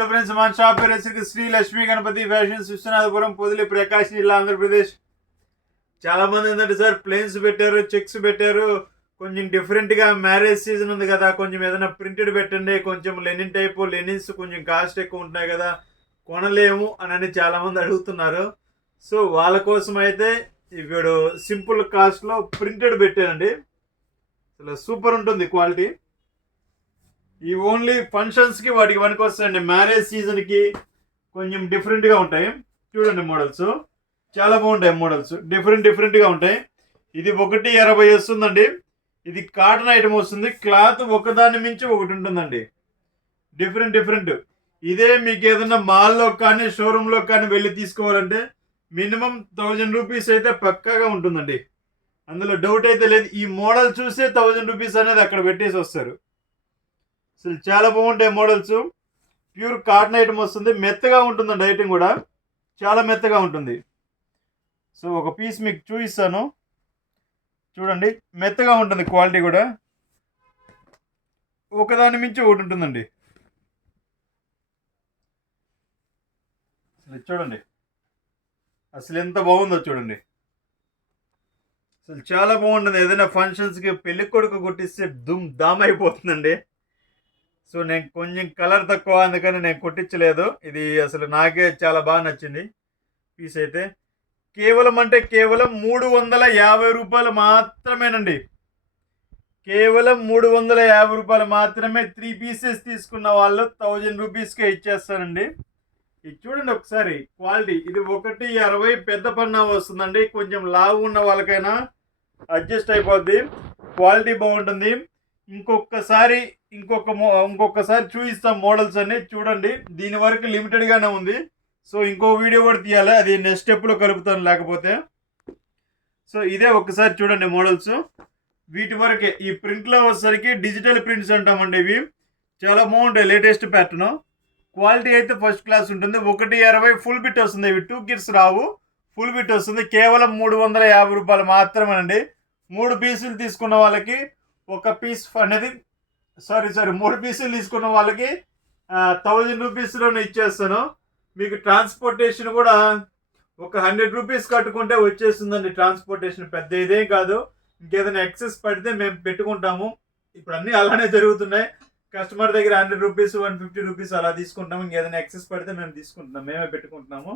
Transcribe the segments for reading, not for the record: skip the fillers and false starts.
Hello friends, మన shop పేరు వచ్చేసి శ్రీ లక్ష్మీ గణపతి ఫ్యాషన్స్, విశ్వనాథపురం, పొదిలి, ప్రకాశం జిల్లా, ఆంధ్రప్రదేశ్. చాలా మంది ఏంటంటే సార్ ప్లేన్స్ పెట్టారు, చెక్స్ పెట్టారు, కొంచెం డిఫరెంట్గా మ్యారేజ్ సీజన్ ఉంది కదా, కొంచెం ఏదైనా ప్రింటెడ్ పెట్టండి, కొంచెం లెనిన్ టైపు, లెనిన్స్ కొంచెం కాస్ట్ ఎక్కువ ఉంటాయి కదా, కొనలేము అని చాలా మంది అడుగుతున్నారు. సో వాళ్ళ కోసం అయితే ఇప్పుడు సింపుల్ కాస్ట్లో ప్రింటెడ్ పెట్టానండి. అసలు సూపర్ ఉంటుంది క్వాలిటీ. ఈ ఓన్లీ ఫంక్షన్స్కి వాటికి పనికి వస్తాయండి. మ్యారేజ్ సీజన్కి కొంచెం డిఫరెంట్గా ఉంటాయి. చూడండి మోడల్స్ చాలా బాగుంటాయి. మోడల్స్ డిఫరెంట్గా ఉంటాయి. ఇది 1.80 వస్తుందండి. ఇది కాటన్ ఐటమ్ వస్తుంది. క్లాత్ ఒకదాని మించి ఒకటి ఉంటుందండి. డిఫరెంట్. ఇదే మీకు ఏదైనా మాల్లో కానీ షోరూంలో కానీ వెళ్ళి తీసుకోవాలంటే మినిమం 1000 రూపీస్ అయితే పక్కాగా ఉంటుందండి. అందులో డౌట్ అయితే లేదు. ఈ మోడల్ చూసే 1000 రూపీస్ అనేది అక్కడ పెట్టేసి వస్తారు. అసలు చాలా బాగుంటాయి మోడల్స్. ప్యూర్ కాటన్ ఐటమ్ వస్తుంది. మెత్తగా ఉంటుందండి. ఐటమ్ కూడా చాలా మెత్తగా ఉంటుంది. సో ఒక పీస్ మీకు చూపిస్తాను చూడండి. మెత్తగా ఉంటుంది. క్వాలిటీ కూడా ఒకదాని మించి ఒకటి ఉంటుందండి. చూడండి అసలు ఎంత బాగుందో చూడండి. అసలు చాలా బాగుంటుంది. ఏదైనా ఫంక్షన్స్కి పెళ్లి కొడుకు కొట్టిస్తే దుమ్ దామ్ అయిపోతుందండి. సో నేను కొంచెం కలర్ తక్కువ, అందుకని నేను కొట్టించలేదు. ఇది అసలు నాకే చాలా బాగా నచ్చింది పీస్ అయితే. కేవలం 350 రూపాయలు మాత్రమేనండి. కేవలం 350 రూపాయలు మాత్రమే. 3 పీసెస్ తీసుకున్న వాళ్ళు 1000 రూపీస్కే ఇచ్చేస్తానండి. ఇది చూడండి ఒకసారి క్వాలిటీ. ఇది 1.60 పెద్ద పన్నా వస్తుందండి. కొంచెం లావు ఉన్న వాళ్ళకైనా అడ్జస్ట్ అయిపోద్ది. క్వాలిటీ బాగుంటుంది. ఇంకొకసారి చూపిస్తాం మోడల్స్ అన్ని. చూడండి దీని వరకు లిమిటెడ్గానే ఉంది. సో ఇంకో వీడియో కూడా తీయాలి, అది నెక్స్ట్ స్టెప్లో కలుపుతాను లేకపోతే. సో ఇదే ఒకసారి చూడండి మోడల్స్. వీటి వరకే. ఈ ప్రింట్లో వచ్చేసరికి డిజిటల్ ప్రింట్స్ అంటామండి. ఇవి చాలా బాగుంటాయి. Latest pattern. క్వాలిటీ అయితే ఫస్ట్ క్లాస్ ఉంటుంది. 1.60 ఫుల్ బిట్ వస్తుంది. ఇవి 2 కిట్స్ రావు, ఫుల్ బిట్ వస్తుంది. కేవలం 350 రూపాయలు మాత్రమేనండి. 3 పీసులు తీసుకున్న వాళ్ళకి ఒక పీస్ అనేది 3 పీసులు తీసుకున్న వాళ్ళకి 1000 రూపీస్లోనే ఇచ్చేస్తాను. మీకు ట్రాన్స్పోర్టేషన్ కూడా ఒక 100 రూపీస్ కట్టుకుంటే వచ్చేస్తుందండి. ట్రాన్స్పోర్టేషన్ పెద్ద ఇదేం కాదు. ఇంకేదైనా ఎక్సెస్ పడితే మేము పెట్టుకుంటాము. ఇప్పుడు అన్నీ అలానే జరుగుతున్నాయి. కస్టమర్ దగ్గర 100 రూపీస్ 150 రూపీస్ అలా తీసుకుంటాము. ఇంకేదైనా ఎక్సెస్ పడితే మేము తీసుకుంటున్నాం, మేమే పెట్టుకుంటున్నాము.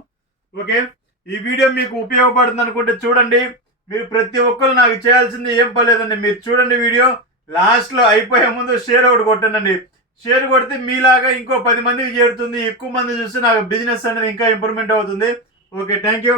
ఓకే, ఈ వీడియో మీకు ఉపయోగపడుతుంది అనుకుంటే చూడండి. మీరు ప్రతి ఒక్కరు నాకు చేయాల్సింది ఏం పర్లేదండి. మీరు చూడండి వీడియో లాస్ట్లో అయిపోయే ముందు షేర్ ఒకటి కొట్టండి. షేర్ కొడితే మీలాగా ఇంకో 10 మందికి చేరుతుంది. ఎక్కువ మంది చూస్తే నాకు బిజినెస్ అనేది ఇంకా ఇంప్రూవ్మెంట్ అవుతుంది. Okay, thank you.